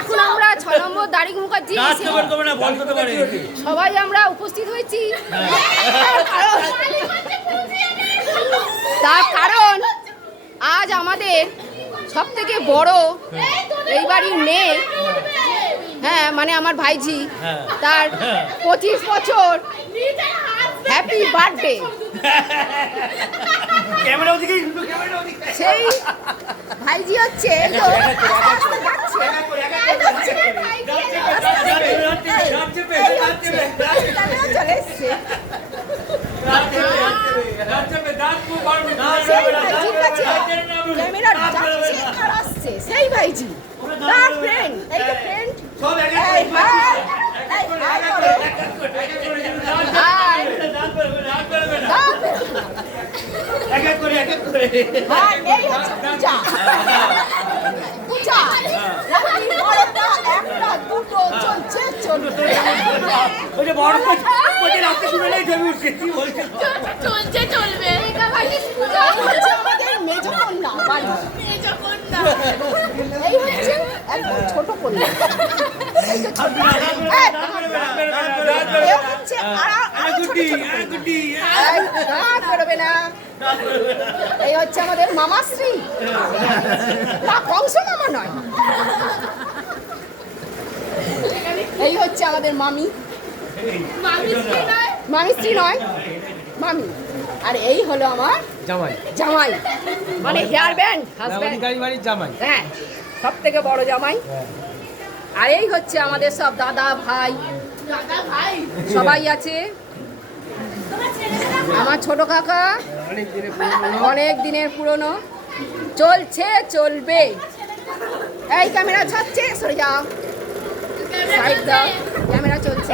এখন আমরা 6 নম্বর দাড়ি মুখার্জি সবাই আমরা উপস্থিত হয়েছি। তার কারণ আজ আমাদের সব থেকে বড় এই বাড়ির মেয়ে, হ্যাঁ মানে আমার ভাইঝি, তার 25 বছর হ্যাপি বার্থডে। সেই ভাইজি হচ্ছে চলে এসছে সেই ভাইজি তার ফ্রেন্ড, এই তো ফ্রেন্ড চলছে চলবে এই হচ্ছে একদম ছোট কন্যা। এই হচ্ছে আমাদের মামাশ্রী, কংস মামা নয়। এই হচ্ছে আমাদের মামি, মামিশ্রী নয় মামি। আর এই হলো আমার জামাই, জামাই মানে হেয়ার ব্যান্ড হাজব্যান্ড, জামাই, হ্যাঁ সব থেকে বড় জামাই। আর এই হচ্ছে আমাদের সব দাদা ভাই সবাই আছে। আমার ছোট কাকা অনেক দিনের পুরনো, চলছে চলবে। এই ক্যামেরা ছাড়ছে, সরে যাও, সাইড দাও, ক্যামেরা চলছে।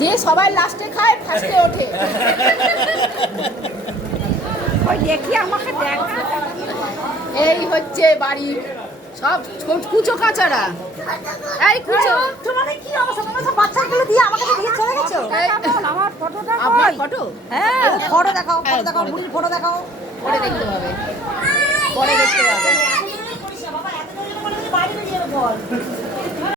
যে সবাই লাস্টে খায় ফার্স্টে ওঠে। ওই দেখি আমাকে দেখ। এই হচ্ছে বাড়ি সব কুচো কাচারা। এই কুচো তোমাদের কি অবস্থা? তোমরা সব বাচ্চাগুলো দিয়ে আমাকে দিয়ে চলে গেছো। আমার ফটোটা আপনার ফটো, হ্যাঁ ফটো দেখাও, ফটো দেখাও, বুড়ির ফটো দেখাও। পরে দেখতে হবে, পরে দেখতে হবে। বাবা এত করে বাইরে বেরিয়ে বল